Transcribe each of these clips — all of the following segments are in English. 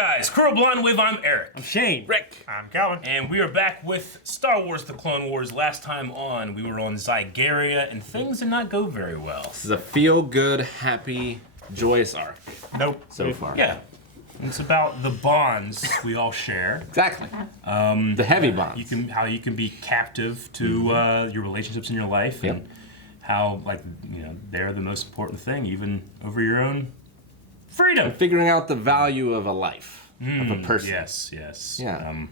guys, Curl Blonde Wave, I'm Eric. I'm Shane. Rick. I'm Calvin. And we are back with Star Wars The Clone Wars. Last time on, we were on Zygaria, and things did not go very well. This is a feel-good, happy, joyous arc. Nope. So far. Yeah. It's about the bonds we all share. Exactly. The heavy bonds. How you can be captive to your relationships in your life, Yep. and how, they're the most important thing, even over your own freedom. Figuring out the value of a life, of a person. Yes. Yeah. I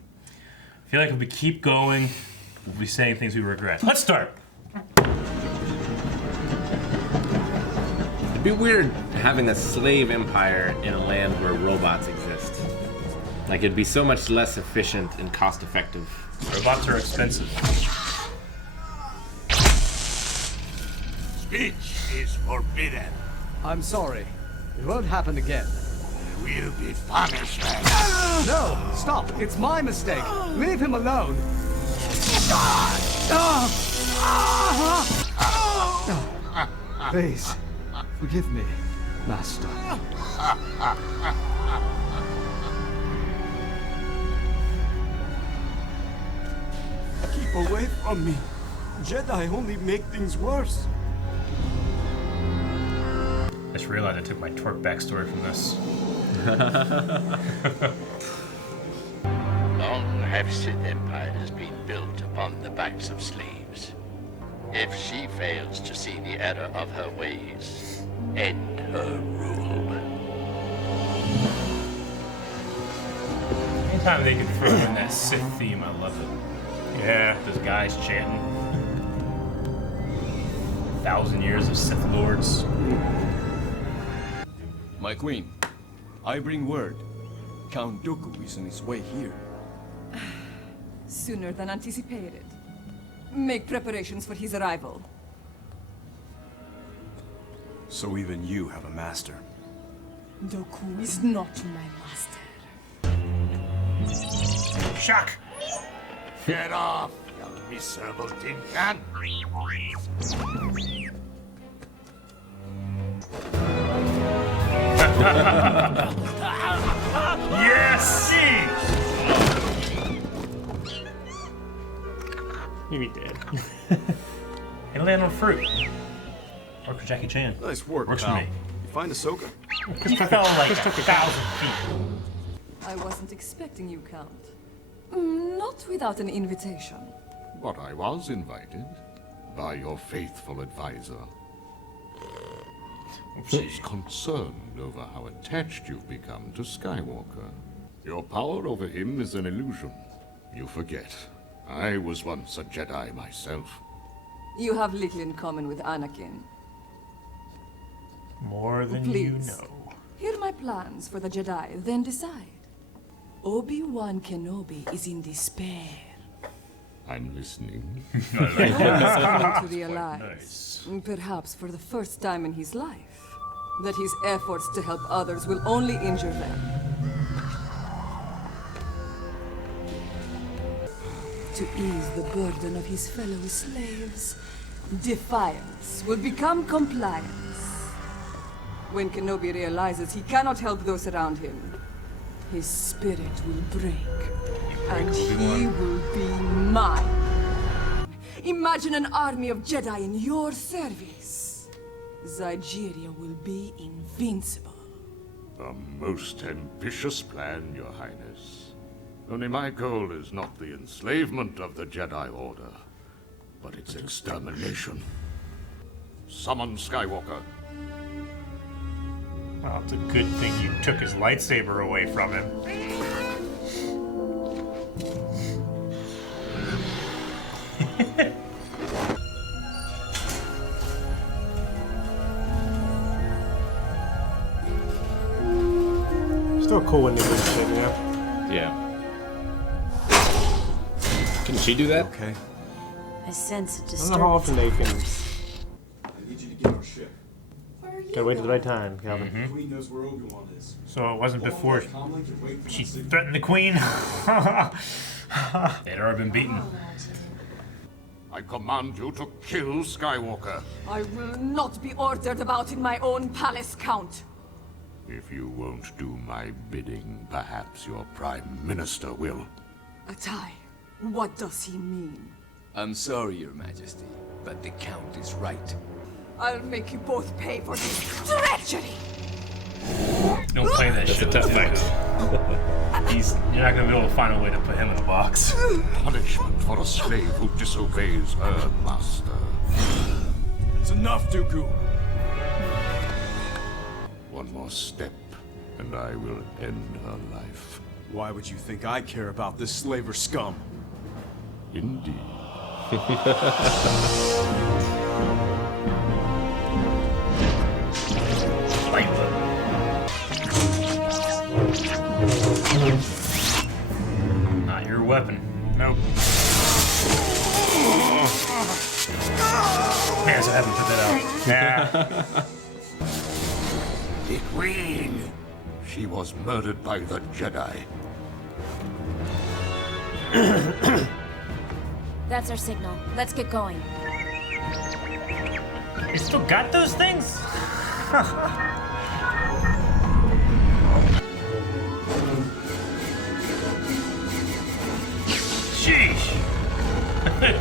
feel like if we keep going, we'll be saying things we regret. Let's start. It'd be weird having a slave empire in a land where robots exist. Like, it'd be so much less efficient and cost-effective. Robots are expensive. Speech is forbidden. I'm sorry. It won't happen again. There will be punishment. No! Stop! It's my mistake! Leave him alone! Please, forgive me, Master. Keep away from me. Jedi only make things worse. I just realized I took my twerk backstory from this. Long have Sith empires been built upon the backs of slaves. If she fails to see the error of her ways, end her rule. Anytime they can throw in that Sith theme, I love it. Yeah. Those guys chanting. 1,000 years of Sith Lords. My queen, I bring word. Count Dooku is on his way here. Sooner than anticipated. Make preparations for his arrival. So even you have a master. Dooku is not my master. Shock! Get off, you miserable tin can. Yes! You be dead. And land on fruit. Work for Jackie Chan. Nice work, Works for pal. me. You find Ahsoka? He fell like 1,000 feet. I wasn't expecting you, Count. Not without an invitation. But I was invited by your faithful advisor. She's concerned over how attached you've become to Skywalker. Your power over him is an illusion. You forget. I was once a Jedi myself. You have little in common with Anakin. More than you Please, know. hear my plans for the Jedi, then decide. Obi-Wan Kenobi is in despair. I'm listening. He's coming to realize, Nice. perhaps for the first time in his life, that his efforts to help others will only injure them. To ease the burden of his fellow slaves, defiance will become compliance. When Kenobi realizes he cannot help those around him, his spirit will break, and he will be mine. Imagine an army of Jedi in your service. Zygeria will be invincible. A most ambitious plan, Your Highness. Only my goal is not the enslavement of the Jedi Order, but its extermination. Summon Skywalker. Well, it's a good thing you took his lightsaber away from him. Still cool when they do shit, yeah. Yeah. Can she do that? Okay. I sense a I don't know how often disturbance. they can. I need you to get our ship. Gotta wait at the right time, Calvin. The queen knows where Obi-Wan is. So it wasn't before Comlink can wait for she the signal. threatened the queen? They'd already been beaten. I command you to kill Skywalker. I will not be ordered about in my own palace, Count. If you won't do my bidding, perhaps your Prime Minister will. Atai, what does he mean? I'm sorry, Your Majesty, but the Count is right. I'll make you both pay for this treachery! Don't play that shit. It's a tough fight. You're not gonna be able to find a way to put him in a box. Punishment for a slave who disobeys her master. It's enough, Dooku. One more step, and I will end her life. Why would you think I care about this slaver scum? Indeed. Not your weapon. Nope. Man, so I haven't put that out. Yeah. The Queen! She was murdered by the Jedi. That's our signal. Let's get going. You still got those things? Sheesh!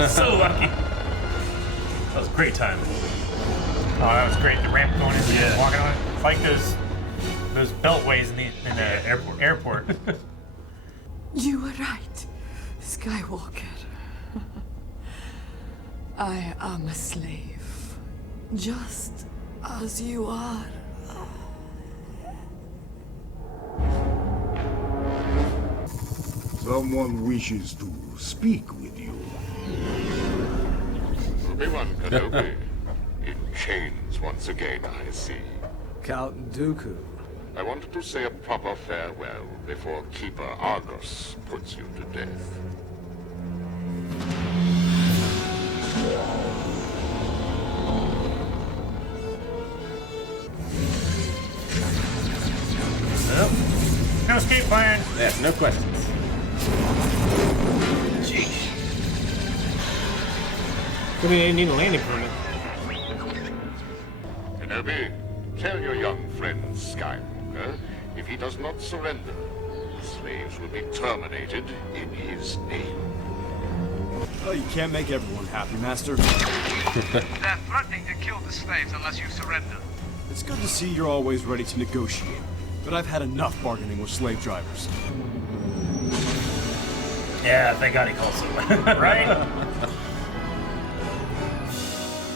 So lucky. That was great timing. Oh, that was great. The ramp going in, Yeah. walking on it. It's like those beltways in the airport. You were right, Skywalker. I am a slave, just as you are. Someone wishes to speak with you. Obi-Wan Kenobi. In chains once again, I see. Count Dooku. I wanted to say a proper farewell before Keeper Argos puts you to death. Nope. No escape plan. Yeah, no questions. Sheesh. We didn't need a landing permit. Kenobi, tell your young friend Skywalker, if he does not surrender, the slaves will be terminated in his name. Oh, you can't make everyone happy, Master. They're threatening to kill the slaves unless you surrender. It's good to see you're always ready to negotiate, but I've had enough bargaining with slave drivers. Yeah, thank God he called someone. Right?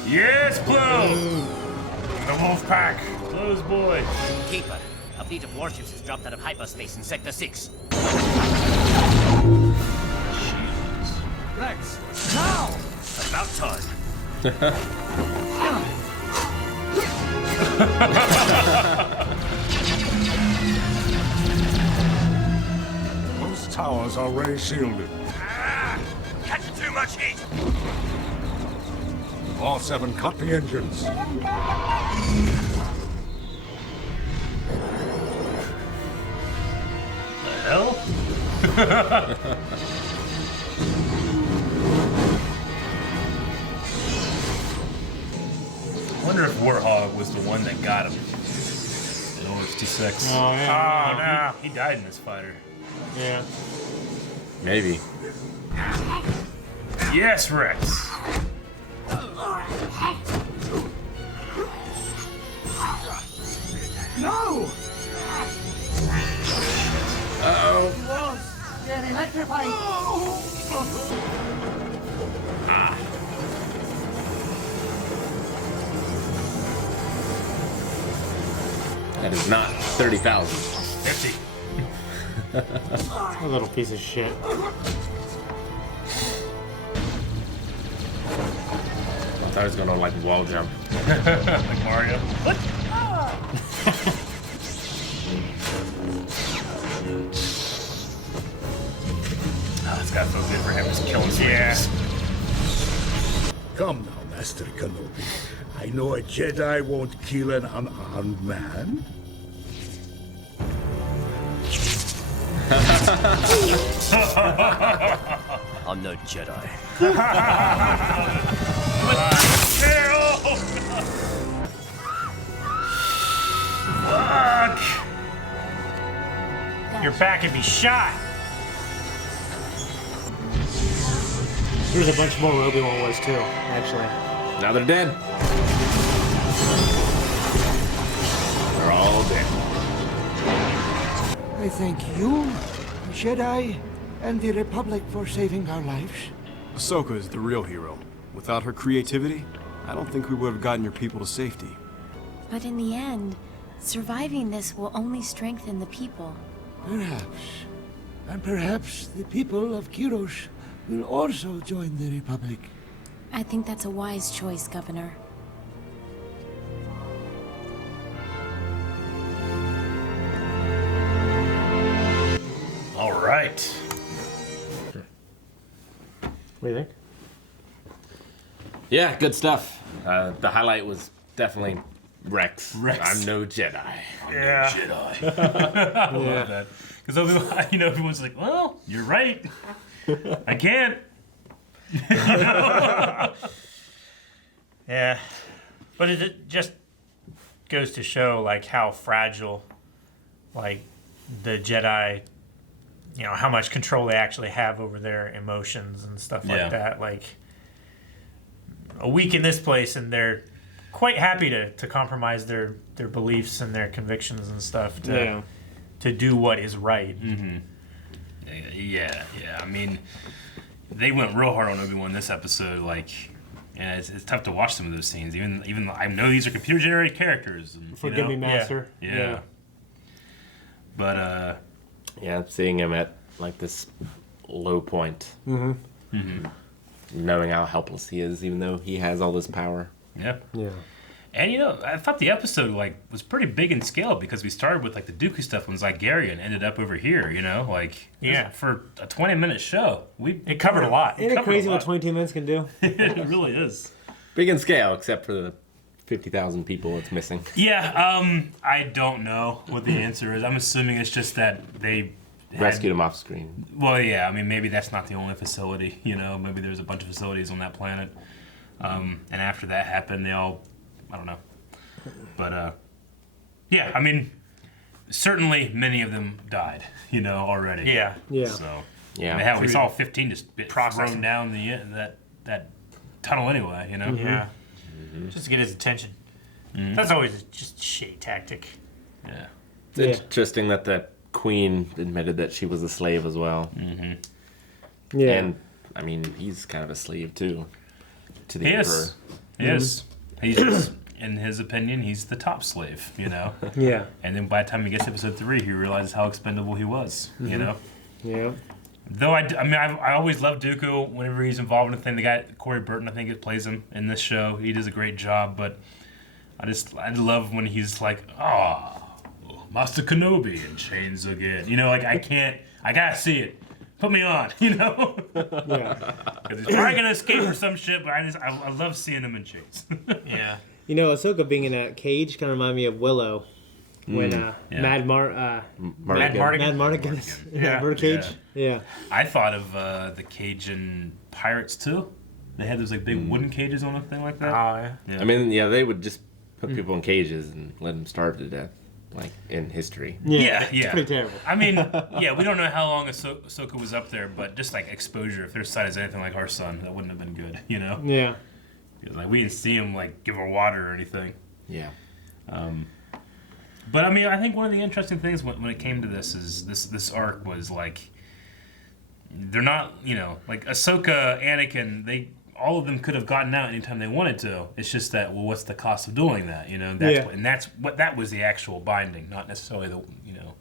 Yes, Plo! The wolf pack. Plo's boy. Keeper, a fleet of warships has dropped out of hyperspace in Sector 6. Rex, now! About time. Those towers are ray shielded. Catching too much heat. All 7, cut the engines. Hell? I wonder if Warhog was the one that got him. In Order 66. Oh, yeah. Oh, no. He died in this fighter. Yeah. Maybe. Yes, Rex. No! Uh-oh. They're electrifying! That is not 30,000. 50. A little piece of shit. I thought he was gonna like wall jump. Like Mario. What? Oh, it's gotta feel good for him just killing slaves. Come now, Master Kenobi. I know a Jedi won't kill an unarmed man. I'm no Jedi. Fuck! Your back can be shot. There's a bunch more where Obi-Wan was too, actually. Now they're dead. They're all dead. I thank you, the Jedi, and the Republic for saving our lives. Ahsoka is the real hero. Without her creativity, I don't think we would have gotten your people to safety. But in the end, surviving this will only strengthen the people. Perhaps. And perhaps the people of Kiros will also join the Republic. I think that's a wise choice, Governor. All right. What do you think? Yeah, good stuff. The highlight was definitely Rex. I'm no Jedi. Yeah. I love that. Because everyone's like, well, you're right. I can't. Yeah. But it just goes to show, like, how fragile, like, the Jedi, you know, how much control they actually have over their emotions and stuff like that. Like, a week in this place and they're quite happy to compromise their beliefs and their convictions and stuff to do what is right. Mm-hmm. Yeah. I mean, they went real hard on Obi-Wan this episode. Like, yeah, it's tough to watch some of those scenes. Even though I know these are computer-generated characters. And, Forgive me, Master. Yeah. But yeah, seeing him at like this low point, Mm-hmm. knowing how helpless he is, even though he has all this power. Yeah. Yeah. And I thought the episode was pretty big in scale because we started with like the Dooku stuff when Zygaria and ended up over here. For a 20-minute show, it covered a lot. Isn't it crazy what 22 minutes can do? It really is. Big in scale, except for the 50,000 people it's missing. Yeah. I don't know what the answer is. I'm assuming it's just that they rescued him off screen. Well, yeah. I mean, maybe that's not the only facility. Maybe there's a bunch of facilities on that planet. And after that happened, they all. I don't know. But, yeah, I mean, certainly many of them died, already. Yeah. So, yeah. We saw 15 just thrown down that tunnel anyway, Yeah. Mm-hmm. Just to get his attention. Mm-hmm. That's always just a shitty tactic. Yeah. It's interesting that the queen admitted that she was a slave as well. Mm-hmm. Yeah. And, I mean, he's kind of a slave, too, to the Emperor. He is. He's just, in his opinion, he's the top slave, Yeah. And then by the time he gets to episode 3, he realizes how expendable he was, Yeah. Though I always love Dooku whenever he's involved in a thing. The guy Corey Burton, I think, plays him in this show. He does a great job, but I love when he's like, Master Kenobi in chains again. I gotta see it. Put me on, Yeah. Because he's probably gonna escape or some shit, but I love seeing him in chains. Yeah. Ahsoka being in a cage kind of reminded me of Willow. When Mad Mardigan is in that birdcage. Yeah. I thought of the Cajun pirates too. They had those like big wooden cages on a thing like that. Oh yeah. I mean, they would just put people in cages and let them starve to death, like in history. Yeah. It's pretty terrible. I mean, we don't know how long Ahsoka was up there, but just like exposure, if their side is anything like our son, that wouldn't have been good, Yeah. Like we didn't see him like give her water or anything. Yeah. But I mean, I think one of the interesting things when it came to this is this arc was like they're not, like Ahsoka, Anakin, all of them could have gotten out anytime they wanted to. It's just that, well, what's the cost of doing that? That was the actual binding, not necessarily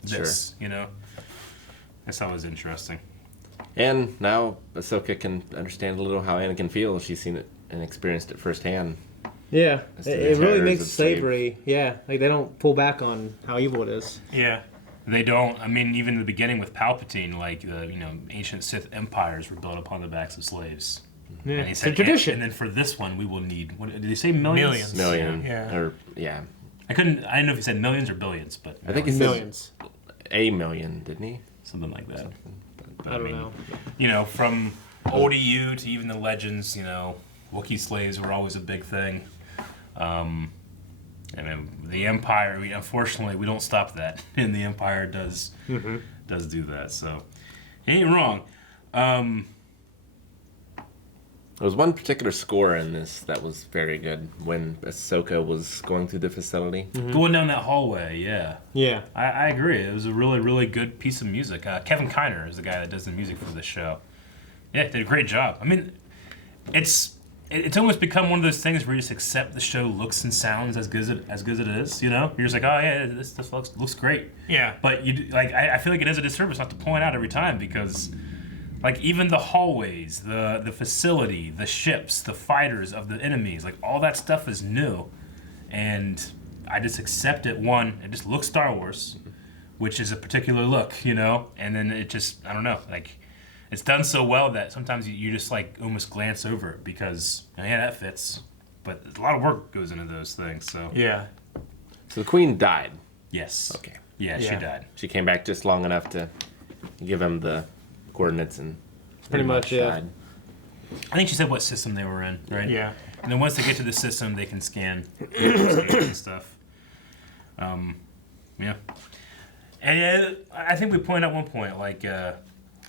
this. Sure. I thought it was interesting. And now Ahsoka can understand a little how Anakin feels. She's seen it and experienced it firsthand. Yeah, As to the it really terrors makes of slavery. Yeah, like they don't pull back on how evil it is. Yeah, they don't. I mean, even in the beginning with Palpatine, like the ancient Sith empires were built upon the backs of slaves. Yeah, and he said, tradition. And then for this one, we will need. What did he say? Millions. Million. Yeah. Or yeah. I didn't know if he said millions or billions, but I think he said millions. A million, didn't he? Something like that. I don't know. From ODU to even the legends, Wookiee slaves were always a big thing. I mean, the Empire. Unfortunately, we don't stop that, and the Empire does do that. So, he ain't wrong. There was one particular score in this that was very good when Ahsoka was going through the facility. Going down that hallway, yeah. Yeah. I agree. It was a really, really good piece of music. Kevin Kiner is the guy that does the music for this show. Yeah, did a great job. I mean, it's almost become one of those things where you just accept the show looks and sounds as good as it is. You know, you're just like, oh yeah, this stuff looks great. Yeah. But I feel like it is a disservice not to point out every time because, like, even the hallways, the facility, the ships, the fighters of the enemies, like all that stuff is new, and I just accept it. One, it just looks Star Wars, which is a particular look, you know, and then it just, I don't know, like. It's done so well that sometimes you just like almost glance over it because yeah, that fits, but a lot of work goes into those things. So yeah. So the Queen died. Yes. Okay. Yeah, she died. She came back just long enough to give him the coordinates and pretty much I think she said what system they were in, right? Yeah. And then once they get to the system, they can scan and stuff. Yeah. And I think we pointed out one point like.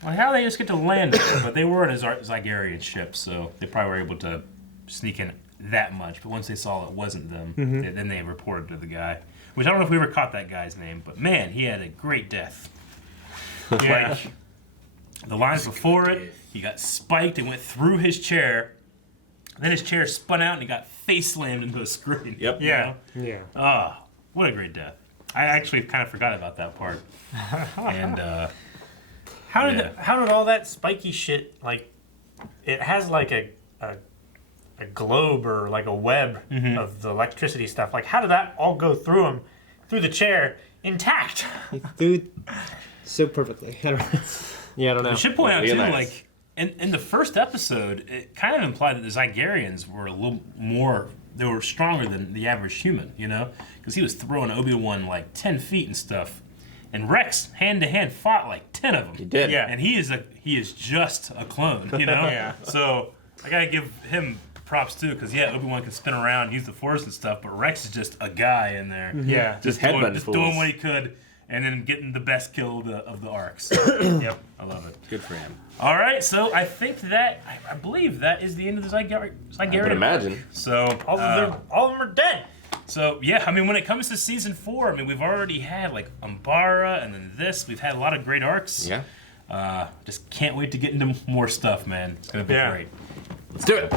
Well, how did they just get to land there? But they were in a Zygarian ship, so they probably were able to sneak in that much. But once they saw it wasn't them, then they reported to the guy. Which I don't know if we ever caught that guy's name, but man, he had a great death. Yeah. Like, the lines before it, he got spiked and went through his chair. Then his chair spun out and he got face slammed into the screen. Yep. Yeah. Yeah. Ah, what a great death. I actually kind of forgot about that part. And, How did all that spiky shit, like, it has like a globe or like a web of the electricity stuff. Like, how did that all go through him, through the chair, intact? Dude, so perfectly. I don't know. I should point out too, like in the first episode, it kind of implied that the Zygarians were a little more. They were stronger than the average human, you know, because he was throwing Obi-Wan like 10 feet and stuff. And Rex, hand to hand, fought like 10 of them. He did. Yeah. And he is just a clone, you know? Yeah. So I gotta give him props too, because Obi-Wan can spin around, use the Force and stuff, but Rex is just a guy in there. Yeah. Just doing what he could, and then getting the best kill of the arc. So, yep, I love it. Good for him. All right, so I think that I believe that is the end of the Zygarian. I would imagine. Arc. So All of them are dead. So yeah, I mean, when it comes to season 4, I mean, we've already had like Umbara, and then this. We've had a lot of great arcs. Yeah. Just can't wait to get into more stuff, man. It's gonna be great. Let's do it.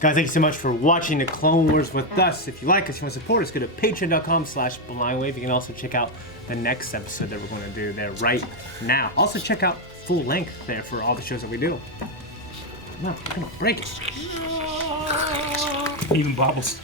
Guys, thank you so much for watching the Clone Wars with us. If you like us, you want to support us, go to patreon.com/blindwave. You can also check out the next episode that we're going to do there right now. Also check out full length there for all the shows that we do. No, come on, break it. Even bobbles.